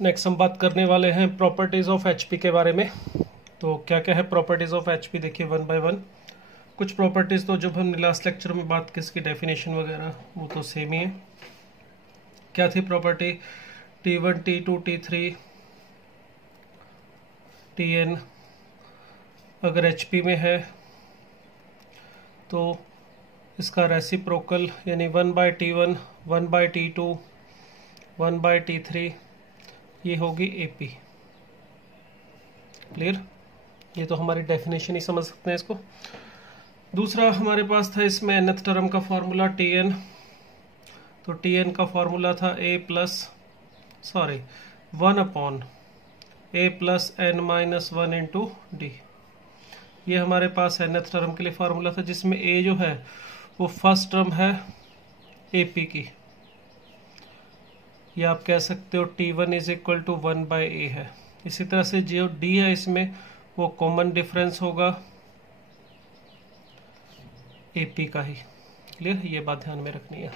Next हम बात करने वाले हैं प्रॉपर्टीज़ ऑफ एचपी के बारे में। तो क्या क्या है प्रॉपर्टीज़ ऑफ एचपी, देखिए वन बाय वन। कुछ प्रॉपर्टीज़ तो जब हमने लास्ट लेक्चर में बात की इसकी डेफिनेशन वगैरह वो तो सेम ही है। क्या थी property? T1 T2 T3 Tn अगर एचपी में है तो इसका रेसिप्रोकल यानी 1/T1 1/T2 1/T3 ये होगी एपी। क्लियर? ये तो हमारी डेफिनेशन ही समझ सकते हैं इसको। दूसरा हमारे पास था इसमें nth टर्म का फॉर्मूला Tn। तो Tn का फॉर्मूला था 1/a+n-1 इंटू डी। ये हमारे पास nth टर्म के लिए फॉर्मूला था, जिसमें a जो है वो फर्स्ट टर्म है एपी की, या आप कह सकते हो T1 = 1/a है। इसी तरह से जो d है इसमें वो कॉमन डिफरेंस होगा एपी का ही। क्लियर? ये बात ध्यान में रखनी है।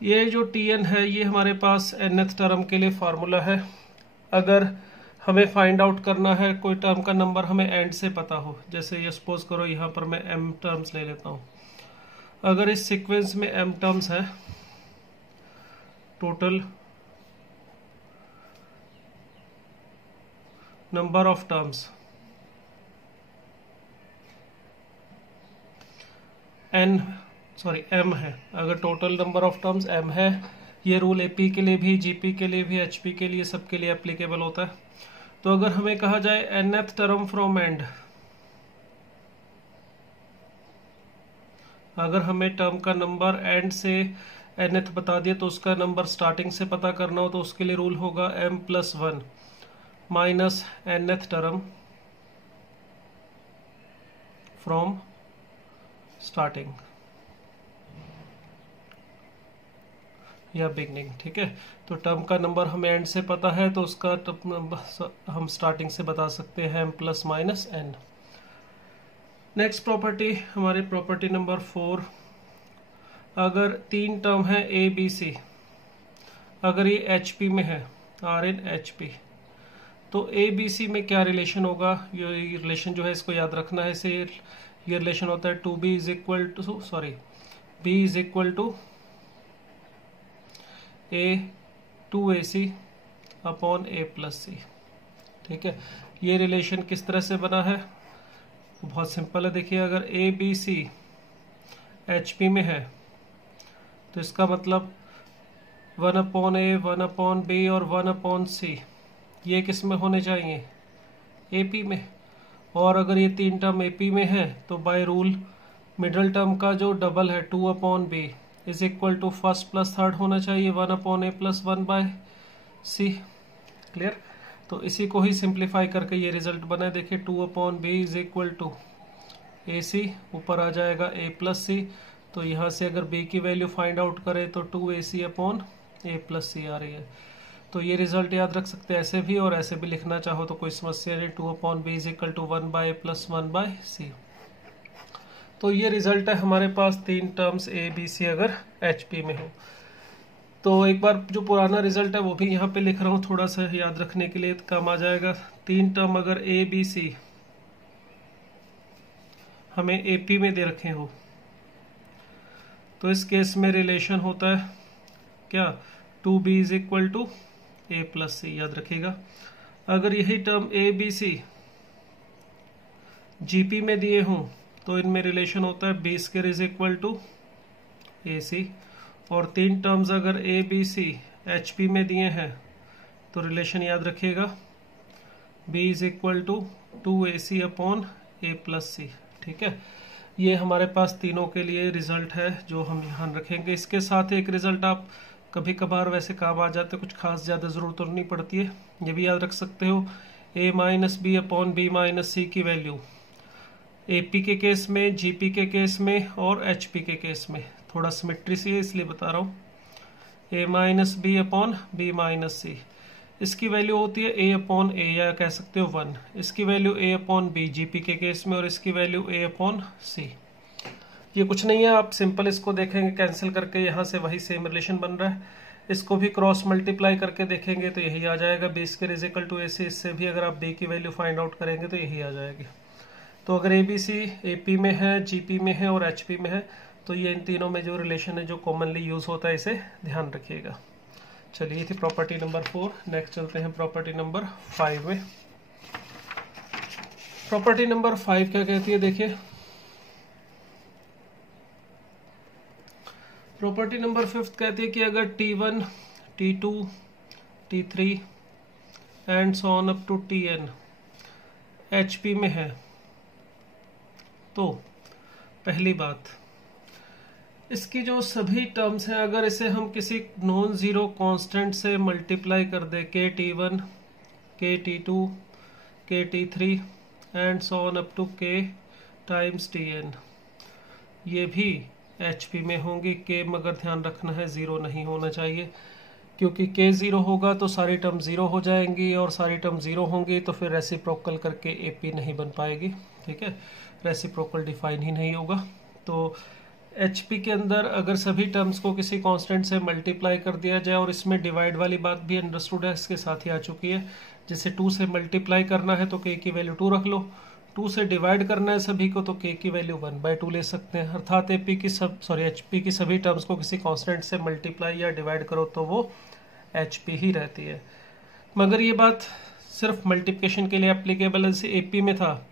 ये जो Tn है ये हमारे पास nth टर्म के लिए फार्मूला है। अगर हमें फाइंड आउट करना है कोई टर्म का नंबर हमें एंड से पता हो, जैसे ये सपोज करो यहाँ पर मैं m टर्म्स ले लेता हूँ। अगर इस सीक्वेंस में m टर्म्स है, total number of terms m है। अगर total number of terms m है, ये रूल एपी के लिए भी, जीपी के लिए भी, एचपी के लिए, सबके लिए एप्लीकेबल होता है। तो अगर हमें कहा जाए nth टर्म फ्रॉम एंड, अगर हमें टर्म का नंबर एंड से nth बता दिया तो उसका नंबर स्टार्टिंग से पता करना हो तो उसके लिए रूल होगा m+1 minus nth term from starting या बिगनिंग। ठीक है, तो टर्म का नंबर हमें एंड से पता है तो उसका हम स्टार्टिंग से बता सकते हैं m+-n। नेक्स्ट प्रॉपर्टी हमारी प्रॉपर्टी नंबर 4। अगर तीन टर्म है ए बी सी, अगर ये एचपी में है, आर इन एचपी, तो ए बी सी में क्या रिलेशन होगा? ये रिलेशन जो है इसको याद रखना है। इसे ये रिलेशन होता है b is equal to A2AC upon A+C। ठीक है, ये रिलेशन किस तरह से बना है? बहुत सिंपल है। देखिए, अगर ए बी सी एचपी में है तो इसका मतलब 1/A 1/B और 1/C ये किस में होने चाहिए? एपी में। और अगर ये तीन टर्म एपी में है तो बाय रूल मिडल टर्म का जो डबल है 2/B is equal to first plus third होना चाहिए 1/A + 1/C। क्लियर? तो इसी को ही सिंप्लीफाई करके ये रिजल्ट बना है। देखिए 2/B is equal to AC, ऊपर आ जाएगा A+C। तो यहाँ से अगर B की वैल्यू फाइंड आउट करें तो 2AC/A+C आ रही है। तो ये रिजल्ट याद रख सकते हैं ऐसे भी, और ऐसे भी लिखना चाहो तो कोई समस्या नहीं। 2/B is equal to 1/A + 1/C। तो ये रिजल्ट है हमारे पास तीन टर्म्स ए बी सी अगर एचपी में हो। तो एक बार जो पुराना रिजल्ट है वो भी यहाँ पे लिख रहा हूँ, थोड़ा सा याद रखने के लिए काम आ जाएगा। तीन टर्म अगर ए बी सी हमें एपी में दे रखे हो तो इस केस में रिलेशन होता है क्या? 2B is equal to A+C। याद रखिएगा, अगर यही term A B C GP में दिए हों तो इनमें रिलेशन होता है B² is equal to AC। और तीन टर्म्स अगर ए बी सी एचपी में दिए हैं तो रिलेशन याद रखिएगा B is equal to 2AC/A+C। ठीक है, ये हमारे पास तीनों के लिए रिजल्ट है जो हम ध्यान रखेंगे। इसके साथ एक रिजल्ट आप कभी कभार वैसे काम आ जाते, कुछ खास ज़्यादा ज़रूरत तो नहीं पड़ती है, ये भी याद रख सकते हो। A-B/B-C की वैल्यू एपी के केस में, जीपी के केस में और एचपी के केस में थोड़ा सिमेट्री सी है इसलिए बता रहा हूँ। A-B/B-C इसकी वैल्यू होती है A/A, या कह सकते हो 1। इसकी वैल्यू A/B जीपी के केस में, और इसकी वैल्यू A/C। ये कुछ नहीं है, आप सिंपल इसको देखेंगे कैंसिल करके, यहाँ से वही सेम रिलेशन बन रहा है। इसको भी क्रॉस मल्टीप्लाई करके देखेंगे तो यही आ जाएगा, B square is equal to AC। इससे भी अगर आप बी की वैल्यू फाइंड आउट करेंगे तो यही आ जाएगी। तो अगर ABC AP में है, GP में है और HP में है, तो ये इन तीनों में जो रिलेशन है जो कॉमनली यूज होता है, इसे ध्यान रखिएगा। चलिए, ये थी प्रॉपर्टी नंबर 4। नेक्स्ट चलते हैं प्रॉपर्टी नंबर 5 में। प्रॉपर्टी नंबर 5 क्या कहती है, देखिए। प्रॉपर्टी नंबर 5 कहती है कि अगर T1, T2, T3 and so on up to Tn HP में है, तो पहली बात, इसकी जो सभी टर्म्स हैं, अगर इसे हम किसी नॉन जीरो कांस्टेंट से मल्टीप्लाई कर दे, KT1, KT2, KT3 and so on up to K times Tn, ये भी HP में होंगी। K मगर ध्यान रखना है जीरो नहीं होना चाहिए, क्योंकि K जीरो होगा तो सारी टर्म जीरो हो जाएंगी, और सारी टर्म जीरो होंगी तो फिर रेसिप्रोकल करके AP नहीं बन पाएगी। ठीक है, रेसिप्रोकल डिफाइन ही नहीं होगा। तो HP के अंदर अगर सभी टर्म्स को किसी कांस्टेंट से मल्टीप्लाई कर दिया जाए, और इसमें डिवाइड वाली बात भी अंडरस्टूड है, इसके साथ ही आ चुकी है। जैसे 2 से मल्टीप्लाई करना है तो K की वैल्यू 2 रख लो, 2 से डिवाइड करना है सभी को तो K की वैल्यू 1/2 ले सकते हैं। अर्थात HP की सभी टर्म्स को किसी कांस्टेंट से मल्टीप्लाई या डिवाइड करो तो वो HP ही रहती है। मगर ये बात सिर्फ मल्टीप्लिकेशन के लिए एप्लीकेबल है। जैसे AP में था,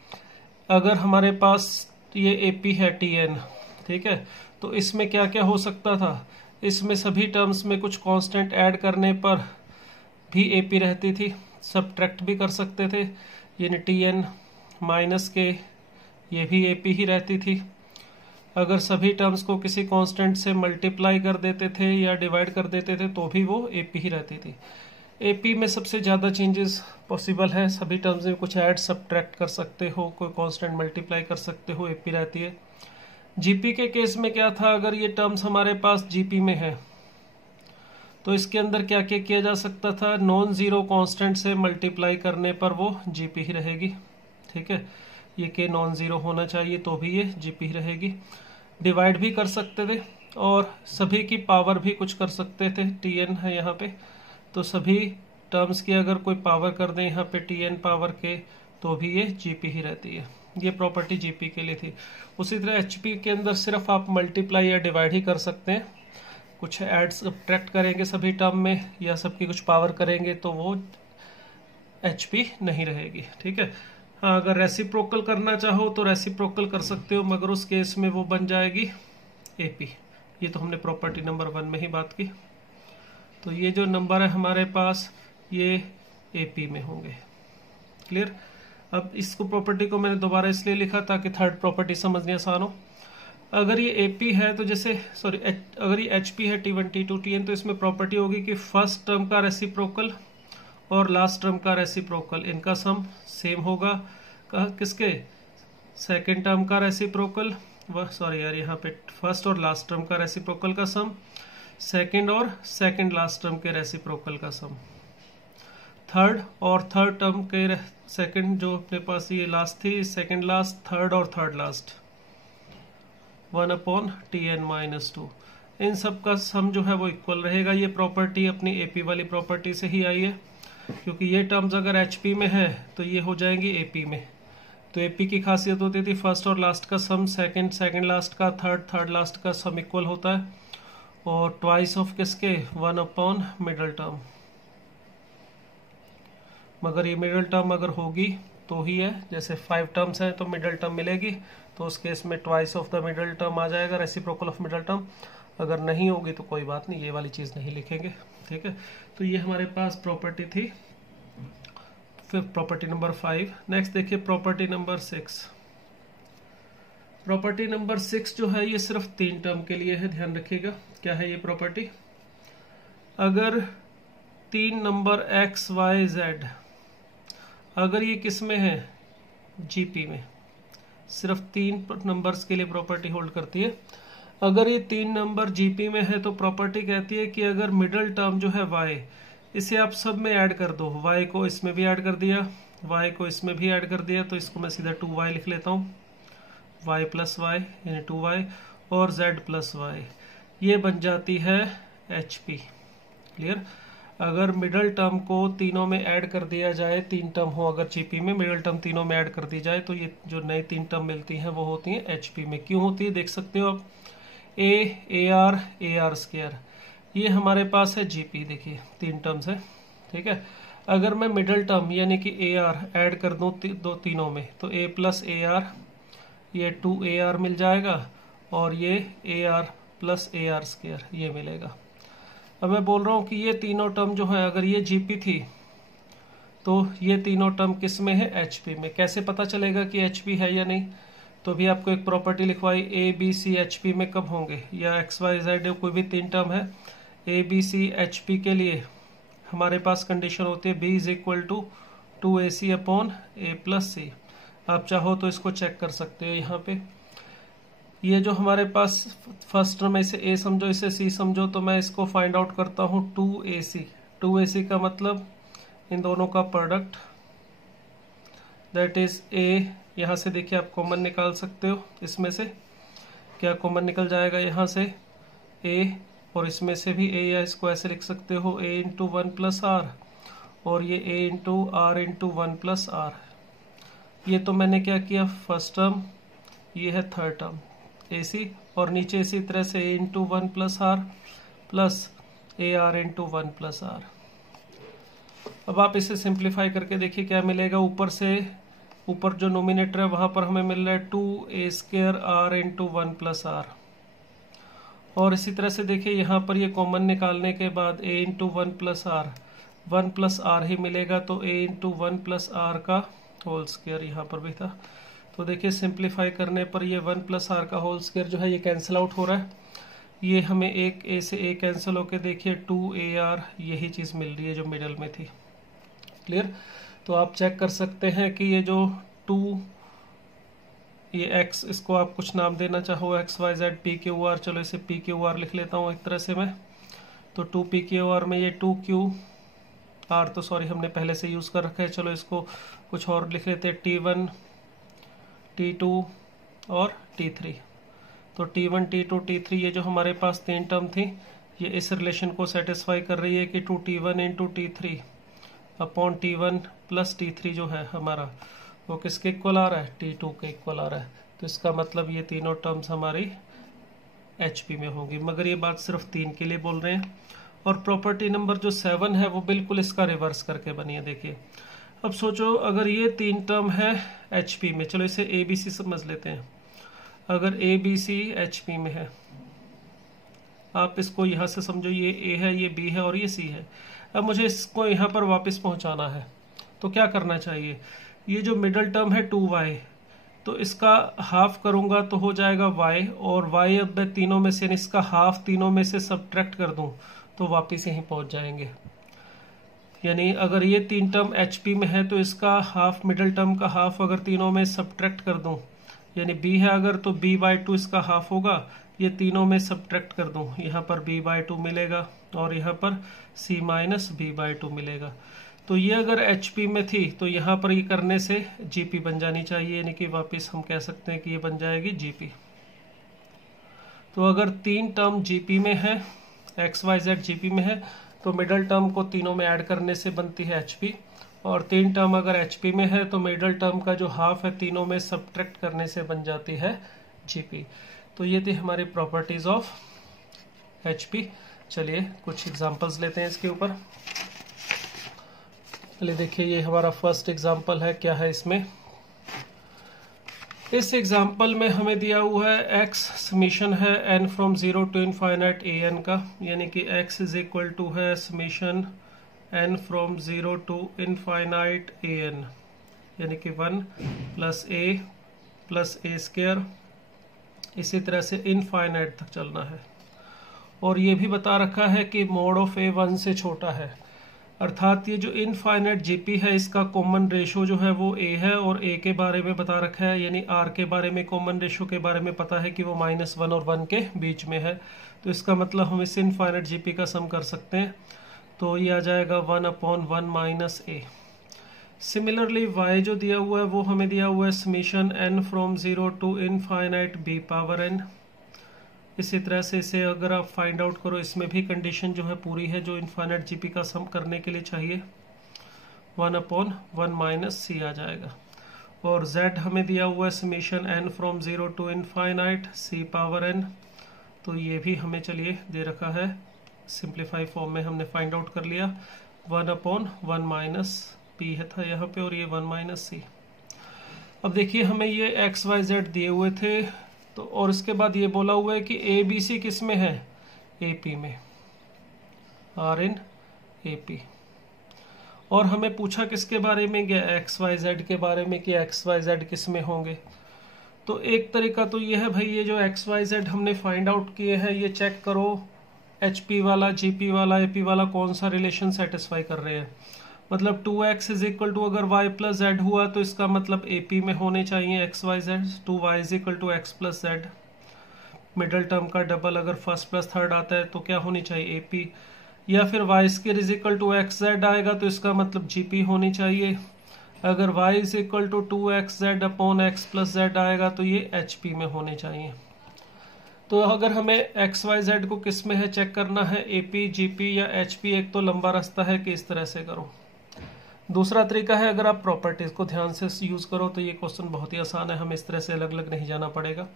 अगर हमारे पास ये AP है Tn, ठीक है, तो इसमें क्या क्या हो सकता था, इसमें सभी टर्म्स में कुछ कांस्टेंट ऐड करने पर भी AP रहती थी, सब्ट्रैक्ट भी कर सकते थे, यानी Tn माइनस K, ये भी AP ही रहती थी। अगर सभी टर्म्स को किसी कांस्टेंट से मल्टीप्लाई कर देते थे या डिवाइड कर देते थे तो भी वो AP ही रहती थी। AP में सबसे ज़्यादा चेंजेस पॉसिबल है, सभी टर्म्स में कुछ ऐड सब्ट्रैक्ट कर सकते हो, कोई कांस्टेंट मल्टीप्लाई कर सकते हो, AP रहती है। GP के केस में क्या था, अगर ये टर्म्स हमारे पास GP में है तो इसके अंदर क्या क्या किया जा सकता था, नॉन जीरो कांस्टेंट से मल्टीप्लाई करने पर वो GP ही रहेगी। ठीक है, ये K नॉन जीरो होना चाहिए तो भी ये GP ही रहेगी। डिवाइड भी कर सकते थे और सभी की पावर भी कुछ कर सकते थे, Tn है यहाँ पे, तो सभी टर्म्स की अगर कोई पावर कर दें यहाँ पे Tn पावर K तो भी ये GP ही रहती है। ये प्रॉपर्टी GP के लिए थी। उसी तरह HP के अंदर सिर्फ आप मल्टीप्लाई या डिवाइड ही कर सकते हैं, कुछ ऐड सब्ट्रैक्ट करेंगे सभी टर्म में या सबकी कुछ पावर करेंगे तो वो HP नहीं रहेगी। ठीक है, हाँ, अगर रेसिप्रोकल करना चाहो तो रेसिप्रोकल कर सकते हो, मगर उस केस में वो बन जाएगी AP। ये तो हमने प्रॉपर्टी नंबर 1 में ही बात की। तो ये जो नंबर है हमारे पास, ये AP में होंगे। क्लियर। अब इसको प्रॉपर्टी को मैंने दोबारा इसलिए लिखा ताकि थर्ड प्रॉपर्टी समझनी आसान हो। अगर ये AP है तो जैसे अगर ये HP है T1, T2, Tn, तो इसमें प्रॉपर्टी होगी कि फर्स्ट टर्म का रेसिप्रोकल और लास्ट टर्म का रेसिप्रोकल, इनका सम सेम होगा। किसके, सेकेंड टर्म का रेसिप्रोकल, यहाँ पे फर्स्ट और लास्ट टर्म का रेसिप्रोकल का सम, सेकेंड और सेकेंड लास्ट टर्म के रेसिप्रोकल का सम, थर्ड और थर्ड टर्म के सेकेंड जो अपने पास ये लास्ट थी, सेकेंड लास्ट, थर्ड और थर्ड लास्ट, 1/Tn-2, इन सब का सम जो है वो इक्वल रहेगा। ये प्रॉपर्टी अपनी AP वाली प्रॉपर्टी से ही आई है, क्योंकि ये टर्म्स अगर HP में है तो ये हो जाएंगी AP में। तो AP की खासियत होती थी फर्स्ट और लास्ट का सम, सेकेंड लास्ट का, थर्ड लास्ट का सम इक्वल होता है, और ट्वाइस ऑफ किसके, 1/मिडल टर्म। मगर ये मिडल टर्म अगर होगी तो ही है, जैसे 5 टर्म्स हैं तो मिडल टर्म मिलेगी, तो उस केस में twice of the middle term आ जाएगा, रेसिप्रोकल ऑफ मिडल टर्म। अगर नहीं होगी तो कोई बात नहीं, ये वाली चीज़ नहीं लिखेंगे। ठीक है, तो ये हमारे पास प्रॉपर्टी थी, फिर प्रॉपर्टी नंबर 5। नेक्स्ट देखिए प्रॉपर्टी नंबर 6। प्रॉपर्टी नंबर 6 जो है ये सिर्फ 3 टर्म के लिए है, ध्यान रखिएगा। क्या है ये प्रॉपर्टी, अगर 3 नंबर x, y, z अगर ये किस में है, GP में, सिर्फ 3 नंबर्स के लिए प्रॉपर्टी होल्ड करती है। अगर ये 3 नंबर GP में है तो प्रॉपर्टी कहती है कि अगर मिडल टर्म जो है y, इसे आप सब में ऐड कर दो, y को इसमें भी ऐड कर दिया, y को इसमें भी ऐड कर दिया, तो इसको मैं सीधा 2y लिख लेता हूँ, y प्लस y यानी 2y, और z प्लस y, ये बन जाती है HP। क्लियर। अगर मिडल टर्म को तीनों में ऐड कर दिया जाए, 3 टर्म हो अगर जीपी में, मिडल टर्म तीनों में ऐड कर दी जाए तो ये जो नई 3 टर्म मिलती हैं वो होती हैं एचपी में। क्यों होती है देख सकते हो आप, ए आर स्क्वायर, ये हमारे पास है जीपी, देखिए 3 टर्म्स है, ठीक है। अगर मैं मिडल टर्म यानी कि ए आर ऐड कर दूं दो तीनों में, तो ए प्लस ए आर, ये 2AR मिल जाएगा, और ये AR प्लस AR स्क्वायर ये मिलेगा। अब मैं बोल रहा हूँ कि ये तीनों टर्म जो है, अगर ये जीपी थी तो ये तीनों टर्म किस में है, एचपी में। कैसे पता चलेगा कि एचपी है या नहीं, तो भी आपको एक प्रॉपर्टी लिखवाई, ए बी सी एचपी में कब होंगे, या एक्स वाई जेड कोई भी 3 टर्म है, ए बी सी एचपी के लिए हमारे पास कंडीशन होती है B is equal to 2AC upon A plus C. आप चाहो तो इसको चेक कर सकते हो यहाँ पे। ये जो हमारे पास फर्स्ट टर्म, इसे ए समझो इसे सी समझो, तो मैं इसको फाइंड आउट करता हूँ 2AC का मतलब इन दोनों का प्रोडक्ट, दैट इज ए, यहाँ से देखिए आप कॉमन निकाल सकते हो, इसमें से क्या कॉमन निकल जाएगा, यहाँ से ए और इसमें से भी ए, या इसको ऐसे लिख सकते हो ए इंटू 1 प्लस आर, और ये A into R into 1 plus R. ये तो मैंने क्या किया, फर्स्ट टर्म, ये है थर्ड टर्म AC, और नीचे इसी तरह से A into 1 plus R plus A R into 1 plus R. अब आप इसे सिंप्लीफाई करके देखिए क्या मिलेगा, ऊपर से ऊपर जो नोमिनेटर है वहां पर हमें मिल रहा है 2A square R into 1 plus R, और इसी तरह से देखिए यहाँ पर ये कॉमन निकालने के बाद a इंटू 1 प्लस आर ही मिलेगा, तो a इंटू 1 प्लस आर का होल स्क्वायर यहाँ पर भी था। तो देखिए सिंप्लीफाई करने पर ये 1 प्लस आर का होल स्क्वायर जो है ये कैंसिल आउट हो रहा है, ये हमें एक a से a कैंसिल होके देखिए 2AR यही चीज़ मिल रही है जो मिडल में थी। क्लियर। तो आप चेक कर सकते हैं कि ये जो 2, ये x, इसको आप कुछ नाम देना चाहो x y z p q r, चलो इसे p q r लिख लेता हूँ एक तरह से मैं। तो 2p q r में ये 2q r तो सॉरी हमने पहले से यूज़ कर रखा है, चलो इसको कुछ और लिख लेते हैं, T1 T2 और T3। तो T1 T2 T3 ये जो हमारे पास 3 टर्म थी, ये इस रिलेशन को सेटिस्फाई कर रही है कि 2T1 into T3 upon T1 plus T3 जो है हमारा वो किसके इक्वल आ रहा है, T2 के इक्वल आ रहा है। तो इसका मतलब ये तीनों टर्म्स हमारी HP में होंगी, मगर ये बात सिर्फ 3 के लिए बोल रहे हैं। और प्रॉपर्टी नंबर जो 7 है वो बिल्कुल इसका रिवर्स करके बनी है। देखिए अब सोचो, अगर ये 3 टर्म है HP में, चलो इसे ABC समझ लेते हैं, अगर ABC HP में है, आप इसको यहाँ से समझो, ये A है, ये B है और ये C है। अब मुझे इसको यहाँ पर वापस पहुँचाना है, तो क्या करना चाहिए, ये जो मिडल टर्म है 2y, तो इसका हाफ करूंगा तो हो जाएगा y, और y अब मैं तीनों में से, इसका हाफ तीनों में से सब्ट्रैक्ट कर दूं तो वापस यहीं पहुंच जाएंगे। यानी अगर ये 3 टर्म HP में है तो इसका हाफ, मिडल टर्म का हाफ अगर तीनों में सब्ट्रैक्ट कर दूं, यानी b है अगर, तो b/2 इसका हाफ होगा, ये तीनों में सब्ट्रैक्ट कर दूं, यहाँ पर b/2 मिलेगा और यहाँ पर c माइनस b/2 मिलेगा। तो ये अगर HP में थी तो यहाँ पर ये करने से GP बन जानी चाहिए, यानी कि वापस हम कह सकते हैं कि ये बन जाएगी GP। तो अगर 3 टर्म GP में है, x y z GP में है, तो मिडल टर्म को तीनों में ऐड करने से बनती है HP, और 3 टर्म अगर HP में है तो मिडल टर्म का जो हाफ है तीनों में सब्ट्रैक्ट करने से बन जाती है GP। तो ये थी हमारी प्रॉपर्टीज ऑफ HP। चलिए कुछ एग्जांपल्स लेते हैं इसके ऊपर। चलिए देखिए, ये हमारा फर्स्ट एग्जांपल है, क्या है इसमें, इस एग्जांपल में हमें दिया हुआ है x समीशन है n from 0 to infinite an का, यानी कि x इज इक्वल टू है summation n from 0 to infinite an, यानी कि 1 प्लस a स्क्वायर, इसी तरह से इनफाइनाइट तक चलना है। और ये भी बता रखा है कि मोड ऑफ a 1 से छोटा है, अर्थात ये जो इनफाइनाइट GP है इसका कॉमन रेशो जो है वो a है, और a के बारे में बता रखा है, यानी r के बारे में, कॉमन रेशो के बारे में पता है कि वो -1 और 1 के बीच में है। तो इसका मतलब हम इस इनफाइनाइट GP का सम कर सकते हैं, तो ये आ जाएगा 1/1 माइनस a। सिमिलरली y जो दिया हुआ है वो हमें दिया हुआ है summation n from 0 to infinite b power n, इसी तरह से इसे अगर आप फाइंड आउट करो, इसमें भी कंडीशन जो है पूरी है जो इनफाइनाइट जीपी का सम करने के लिए चाहिए, 1/1 माइनस सी आ जाएगा। और z हमें दिया हुआ है summation n from 0 to infinite c power n, तो ये भी हमें चलिए दे रखा है, सिंप्लीफाई फॉर्म में हमने फाइंड आउट कर लिया, 1/1 माइनस p है था यहाँ पे, और ये 1 माइनस सी। अब देखिए हमें ये एक्स वाई जेड दिए हुए थे, तो और इसके बाद ये बोला हुआ है कि ए बी सी किस में है, ए पी में, आर इन ए पी। और हमें पूछा किसके बारे में गया, एक्स वाई जेड के बारे में, कि एक्स वाई जेड किस में होंगे। तो एक तरीका तो ये है भाई, ये जो एक्स वाई जेड हमने फाइंड आउट किए हैं, ये चेक करो एच पी वाला, जी पी वाला, ए पी वाला कौन सा रिलेशन सेटिस्फाई कर रहे हैं। मतलब 2x इज इक्वल टू अगर y प्लस जेड हुआ तो इसका मतलब ए पी में होने चाहिए X Y Z, 2y is equal to X plus Z. Middle term का डबल अगर फर्स्ट प्लस थर्ड आता है तो क्या होनी चाहिए, ए पी। या फिर y square is equal to X Z आएगा तो इसका मतलब जी पी होनी चाहिए। अगर y is equal to 2xz upon X plus Z आएगा तो ये एच पी में होने चाहिए। तो अगर हमें एक्स वाई जेड को किस में है चेक करना है, ए पी, जी पी या एच पी, एक तो लंबा रास्ता है कि इस तरह से करो। दूसरा तरीका है अगर आप प्रॉपर्टीज को ध्यान से यूज करो तो ये क्वेश्चन बहुत ही आसान है, हमें इस तरह से अलग अलग नहीं जाना पड़ेगा।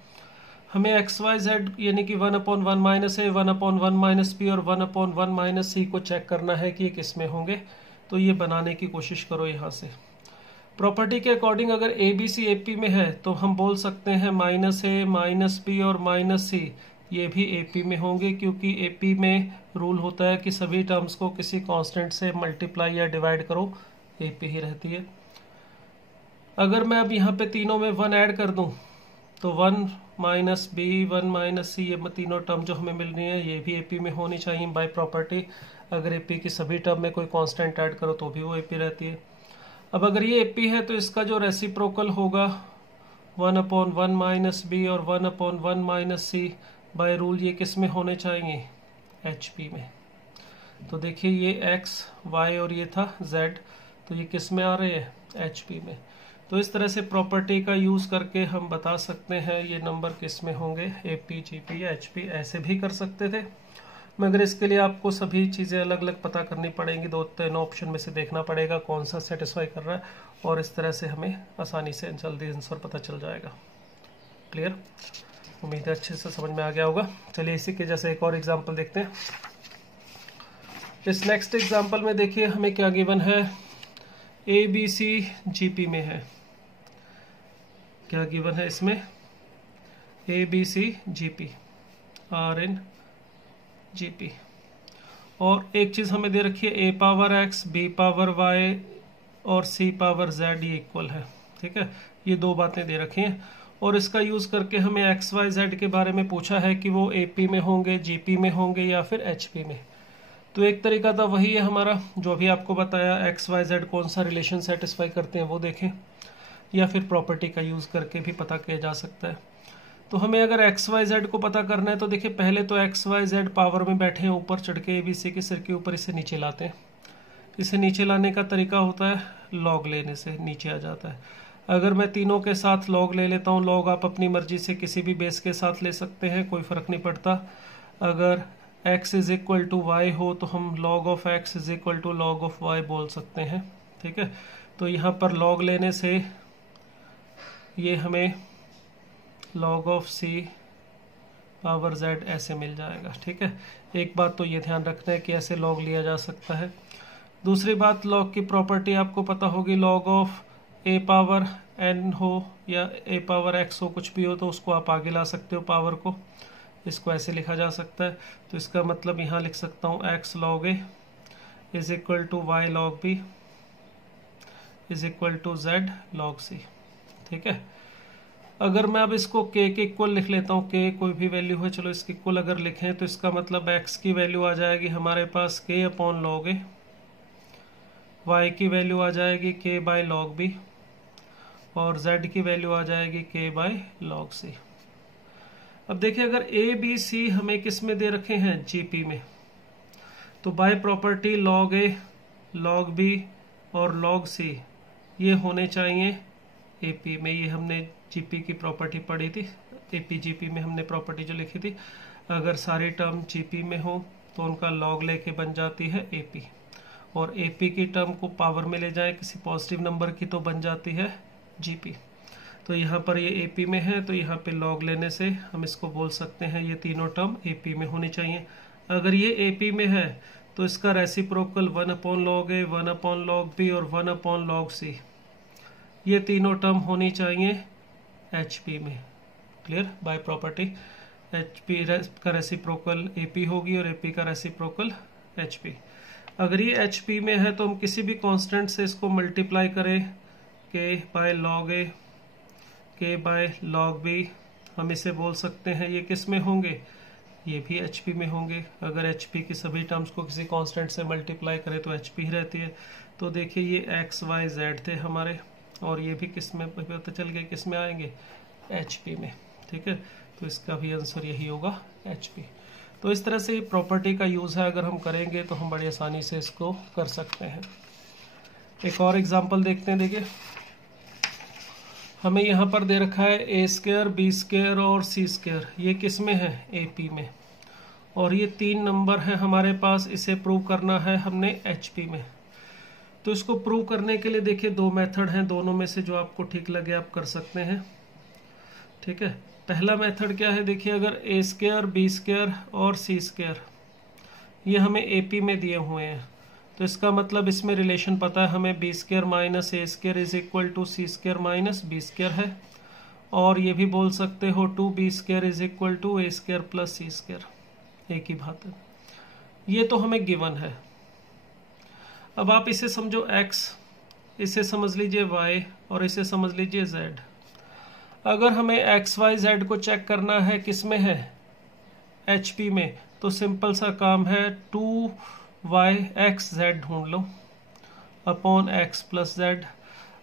हमें एक्स वाई जेड यानी कि 1/1 माइनस ए, 1/1 माइनस पी और 1/1 माइनस सी को चेक करना है कि ये किस में होंगे। तो ये बनाने की कोशिश करो यहाँ से। प्रॉपर्टी के अकॉर्डिंग अगर ए बी सी ए पी में है तो हम बोल सकते हैं माइनस ए माइनस पी और माइनस सी ये भी ए पी में होंगे, क्योंकि ए पी में रूल होता है कि सभी टर्म्स को किसी कांस्टेंट से मल्टीप्लाई या डिवाइड करो, ए पी ही रहती है। अगर मैं अब यहाँ पे तीनों में 1 ऐड कर दूं तो 1 माइनस बी 1 माइनस सी, ये तीनों टर्म जो हमें मिल रही है ये भी ए पी में होनी चाहिए बाय प्रॉपर्टी। अगर ए पी की सभी टर्म में कोई कांस्टेंट ऐड करो तो भी वो ए पी रहती है। अब अगर ये ए पी है तो इसका जो रेसिप्रोकल होगा 1/1 माइनस बी और 1/1 माइनस सी बाय रूल ये किस में होने चाहिए, एच पी में। तो देखिए ये एक्स वाई और ये था जेड, तो ये किस में आ रहे हैं, एच पी में। तो इस तरह से प्रॉपर्टी का यूज करके हम बता सकते हैं ये नंबर किस में होंगे, ए पी, जी पी या एच पी। ऐसे भी कर सकते थे, मगर इसके लिए आपको सभी चीज़ें अलग अलग पता करनी पड़ेंगी, 2-3 ऑप्शन में से देखना पड़ेगा कौन सा सेटिस्फाई कर रहा है, और इस तरह से हमें आसानी से जल्दी आंसर पता चल जाएगा। क्लियर, उम्मीद है अच्छे से समझ में आ गया होगा। चलिए इसी के जैसे एक और एग्जाम्पल देखते हैं। इस नेक्स्ट एग्जाम्पल में देखिए हमें क्या गिवन है, ए बी सी जी पी में है। क्या गिवन है इसमें, A B C G P, R in G P. और एक चीज हमें दे रखी है, A power X, B power Y और सी पावर जेड ये इक्वल है। ठीक है, ये दो बातें दे रखी हैं, और इसका यूज करके हमें एक्स वाई जेड के बारे में पूछा है कि वो ए पी में होंगे, जी पी में होंगे या फिर एच पी में। तो एक तरीका था वही है हमारा जो अभी आपको बताया, एक्स वाई जेड कौन सा रिलेशन सेटिस्फाई करते हैं वो देखें, या फिर प्रॉपर्टी का यूज करके भी पता किया जा सकता है। तो हमें अगर एक्स वाई जेड को पता करना है तो देखिए पहले तो एक्स वाई जेड पावर में बैठे हैं ऊपर चढ़ के, ए बी सी के सिर के ऊपर, इसे नीचे लाते हैं। इसे नीचे लाने का तरीका होता है लॉग लेने से नीचे आ जाता है। अगर मैं तीनों के साथ लॉग ले लेता हूँ, लॉग आप अपनी मर्जी से किसी भी बेस के साथ ले सकते हैं, कोई फर्क नहीं पड़ता। अगर x is equal to Y हो तो हम log of x is equal to log of y बोल सकते हैं। ठीक है, तो यहाँ पर log लेने से ये हमें log of c power z ऐसे मिल जाएगा। ठीक है, एक बात तो ये ध्यान रखना है कि ऐसे log लिया जा सकता है। दूसरी बात, log की प्रॉपर्टी आपको पता होगी, log of a power n हो या a पावर x हो, कुछ भी हो तो उसको आप आगे ला सकते हो पावर को, इसको ऐसे लिखा जा सकता है। तो इसका मतलब यहाँ लिख सकता हूँ x log a is equal to y log b is equal to z log c। ठीक है, अगर मैं अब इसको k के इक्वल लिख लेता हूँ, k कोई भी वैल्यू है, चलो इसके इक्वल अगर लिखें तो इसका मतलब x की वैल्यू आ जाएगी हमारे पास k upon log a, y की वैल्यू आ जाएगी k बाय log b और z की वैल्यू आ जाएगी k बाय log c। अब देखिए अगर ए बी सी हमें किस में दे रखे हैं, जीपी में, तो बाय प्रॉपर्टी लॉग ए लॉग बी और लॉग सी ये होने चाहिए एपी में। ये हमने जीपी की प्रॉपर्टी पढ़ी थी, एपी जीपी में हमने प्रॉपर्टी जो लिखी थी, अगर सारी टर्म जीपी में हो तो उनका लॉग लेके बन जाती है एपी, और एपी की टर्म को पावर में ले जाए किसी पॉजिटिव नंबर की तो बन जाती है जीपी। तो यहाँ पर ये एपी में है तो यहाँ पे लॉग लेने से हम इसको बोल सकते हैं ये तीनों टर्म एपी में होनी चाहिए। अगर ये एपी में है तो इसका reciprocal 1/log A, 1/log B और 1/log C, ये तीनों टर्म होनी चाहिए HP में। क्लियर? बाय प्रॉपर्टी HP का रेसिप्रोकल AP होगी और AP का रेसिप्रोकल HP। अगर ये HP में है तो हम किसी भी कांस्टेंट से इसको मल्टीप्लाई करें k/log A, k/log B, हम इसे बोल सकते हैं ये किस में होंगे, ये भी HP में होंगे। अगर HP की सभी टर्म्स को किसी कांस्टेंट से मल्टीप्लाई करें तो HP ही रहती है। तो देखिए ये x y z थे हमारे, और ये भी किस में पता चल गया किस में आएंगे, HP में। ठीक है, तो इसका भी आंसर यही होगा HP। तो इस तरह से ये प्रॉपर्टी का यूज़ है, अगर हम करेंगे तो हम बड़ी आसानी से इसको कर सकते हैं। एक और एग्जांपल देखते हैं। देखिए हमें यहाँ पर दे रखा है a² b² और c², ये किस में है, AP में, और ये 3 नंबर है हमारे पास, इसे प्रूव करना है हमने HP में। तो इसको प्रूव करने के लिए देखिए 2 मेथड हैं, दोनों में से जो आपको ठीक लगे आप कर सकते हैं। ठीक है, पहला मेथड क्या है, देखिए अगर a² b² और c² ये हमें AP में दिए हुए हैं तो इसका मतलब इसमें रिलेशन पता है हमें, b² minus a² is equal to c² minus b² है, और ये भी बोल सकते हो 2b² is equal to a² plus c², एक ही बात है। ये तो हमें गिवन है। अब आप इसे समझो x, इसे समझ लीजिए y और इसे समझ लीजिए z। अगर हमें x y z को चेक करना है किस में है, HP में, तो सिंपल सा काम है 2yx z ढूंढ लो अपॉन x प्लस z।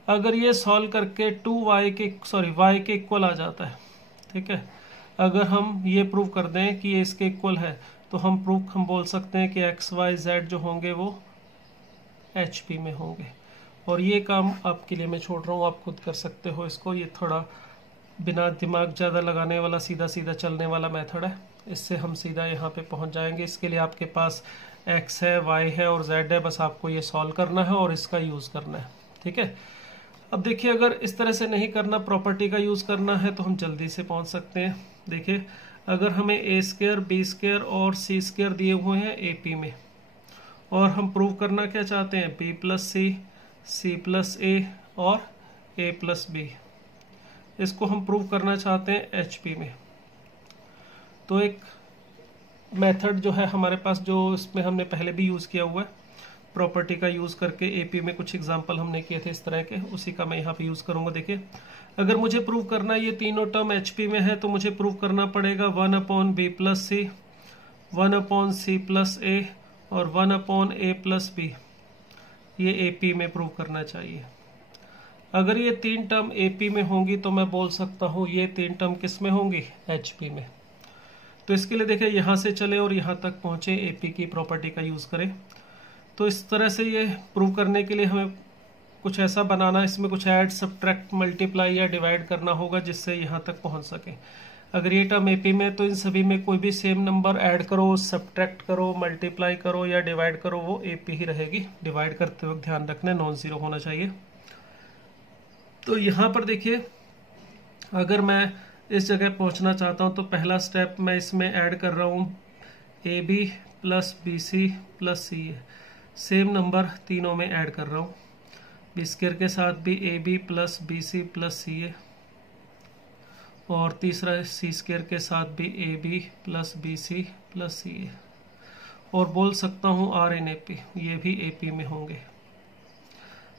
अगर ये सॉल्व करके y के इक्वल आ जाता है, ठीक है, अगर हम ये प्रूव कर दें कि ये इसके इक्वल है तो हम बोल सकते हैं कि x y z जो होंगे वो HP में होंगे। और ये काम आपके लिए मैं छोड़ रहा हूँ, आप खुद कर सकते हो इसको। ये थोड़ा बिना दिमाग ज़्यादा लगाने वाला सीधा सीधा चलने वाला मेथड है, इससे हम सीधा यहाँ पे पहुँच जाएंगे। इसके लिए आपके पास x है, y है और z है, बस आपको ये सॉल्व करना है और इसका यूज़ करना है। ठीक है, अब देखिए अगर इस तरह से नहीं करना, प्रॉपर्टी का यूज़ करना है तो हम जल्दी से पहुँच सकते हैं। देखिए अगर हमें a² b² और c² दिए हुए हैं AP में, और हम प्रूव करना क्या चाहते हैं, b plus c plus a और a प्लस b, इसको हम प्रूव करना चाहते हैं HP में। तो एक मेथड जो है हमारे पास, जो इसमें हमने पहले भी यूज़ किया हुआ है, प्रॉपर्टी का यूज़ करके AP में कुछ एग्जांपल हमने किए थे इस तरह के, उसी का मैं यहाँ पे यूज़ करूँगा। देखिए अगर मुझे प्रूव करना है ये तीनों टर्म HP में है तो मुझे प्रूव करना पड़ेगा 1/b plus c, 1/c plus a और 1/a प्लस b, ये AP में प्रूव करना चाहिए। अगर ये 3 टर्म AP में होंगी तो मैं बोल सकता हूँ ये 3 टर्म किस में होंगी, HP में। तो इसके लिए देखिए यहाँ से चले और यहाँ तक पहुँचे, AP की प्रॉपर्टी का यूज़ करें। तो इस तरह से ये प्रूव करने के लिए हमें कुछ ऐसा बनाना, इसमें कुछ ऐड सब्ट्रैक्ट मल्टीप्लाई या डिवाइड करना होगा जिससे यहाँ तक पहुँच सके। अगर ये टर्म AP में तो इन सभी में कोई भी सेम नंबर ऐड करो, सब्ट्रैक्ट करो, मल्टीप्लाई करो या डिवाइड करो, वो AP ही रहेगी। डिवाइड करते वक्त ध्यान रखना नॉन जीरो होना चाहिए। तो यहाँ पर देखिए अगर मैं इस जगह पहुँचना चाहता हूँ तो पहला स्टेप मैं इसमें ऐड कर रहा हूँ AB plus BC plus CA, same number तीनों में ऐड कर रहा हूँ। b² के साथ भी AB plus BC plus CA, और तीसरा c² के साथ भी AB plus BC plus CA, और बोल सकता हूँ R in AP, ये भी AP में होंगे।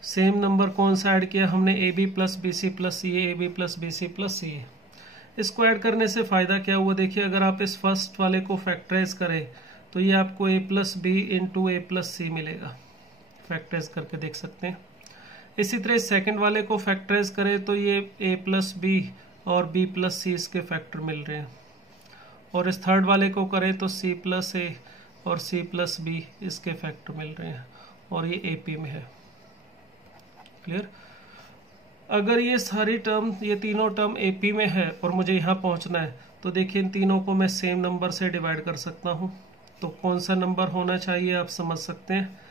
सेम नंबर कौन सा ऐड किया हमने, AB plus BC plus CA, AB plus BC plus CA। इसको ऐड करने से फ़ायदा क्या हुआ, देखिए अगर आप इस फर्स्ट वाले को फैक्टराइज करें तो ये आपको A plus B into A plus C मिलेगा, फैक्टराइज करके देख सकते हैं। इसी तरह सेकंड वाले को फैक्टराइज करें तो ये A प्लस B और B प्लस C इसके फैक्टर मिल रहे हैं, और इस थर्ड वाले को करें तो C प्लस A और C प्लस B इसके फैक्टर मिल रहे हैं, और ये AP में है। क्लियर? अगर ये सारी टर्म, ये तीनों टर्म एपी में है और मुझे यहाँ पहुँचना है, तो देखिए इन तीनों को मैं सेम नंबर से डिवाइड कर सकता हूँ। तो कौन सा नंबर होना चाहिए आप समझ सकते हैं।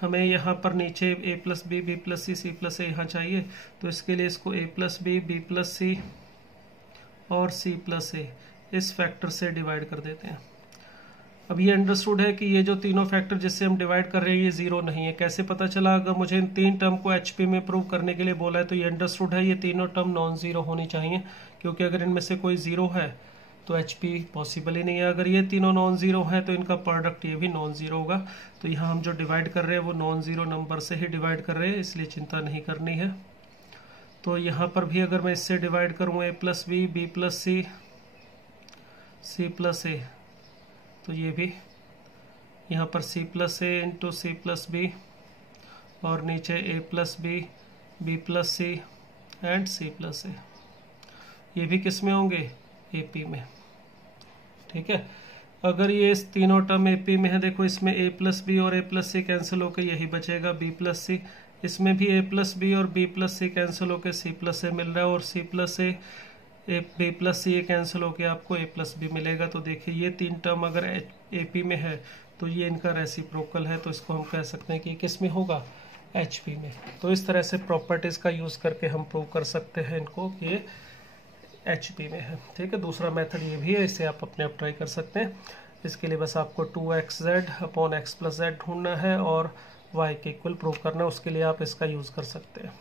हमें यहाँ पर नीचे a plus B, B plus C, C plus A यहाँ चाहिए, तो इसके लिए इसको a plus B, B plus C और c प्लस ए इस फैक्टर से डिवाइड कर देते हैं। अब ये अंडरस्टूड है कि ये जो तीनों फैक्टर जिससे हम डिवाइड कर रहे हैं ये जीरो नहीं है। कैसे पता चला? अगर मुझे इन तीन टर्म को एचपी में प्रूव करने के लिए बोला है तो ये अंडरस्टूड है ये तीनों टर्म नॉन जीरो होनी चाहिए, क्योंकि अगर इनमें से कोई जीरो है तो एचपी पॉसिबल ही नहीं है। अगर ये तीनों नॉन जीरो है तो इनका प्रोडक्ट ये भी नॉन जीरो होगा। तो यहाँ हम जो डिवाइड कर रहे हैं वो नॉन जीरो नंबर से ही डिवाइड कर रहे हैं, इसलिए चिंता नहीं करनी है। तो यहाँ पर भी अगर मैं इससे डिवाइड करूँ a plus B, B plus C, C plus A, तो ये भी यहाँ पर c plus A into C plus B और नीचे a plus B, B plus C and c plus A, ये भी किस में होंगे? AP में। ठीक है, अगर ये इस तीनों टर्म AP में है, देखो इसमें a प्लस बी और a प्लस सी कैंसिल होकर यही बचेगा b प्लस सी, इसमें भी a प्लस बी और b प्लस सी कैंसिल होकर c प्लस ए मिल रहा है और c प्लस ए, b प्लस सी कैंसिल होकर आपको a प्लस बी मिलेगा। तो देखिए ये तीन टर्म अगर AP में है तो ये इनका रेसिप्रोकल है, तो इसको हम कह सकते हैं कि किस में होगा? HP में। तो इस तरह से प्रॉपर्टीज़ का यूज़ करके हम प्रूव कर सकते हैं इनको कि ये HP में है। ठीक है, दूसरा मेथड ये भी है, इसे आप अपने आप ट्राई कर सकते हैं। इसके लिए बस आपको 2xz upon x plus z ढूंढना है और y के इक्वल प्रूव करना है, उसके लिए आप इसका यूज़ कर सकते हैं।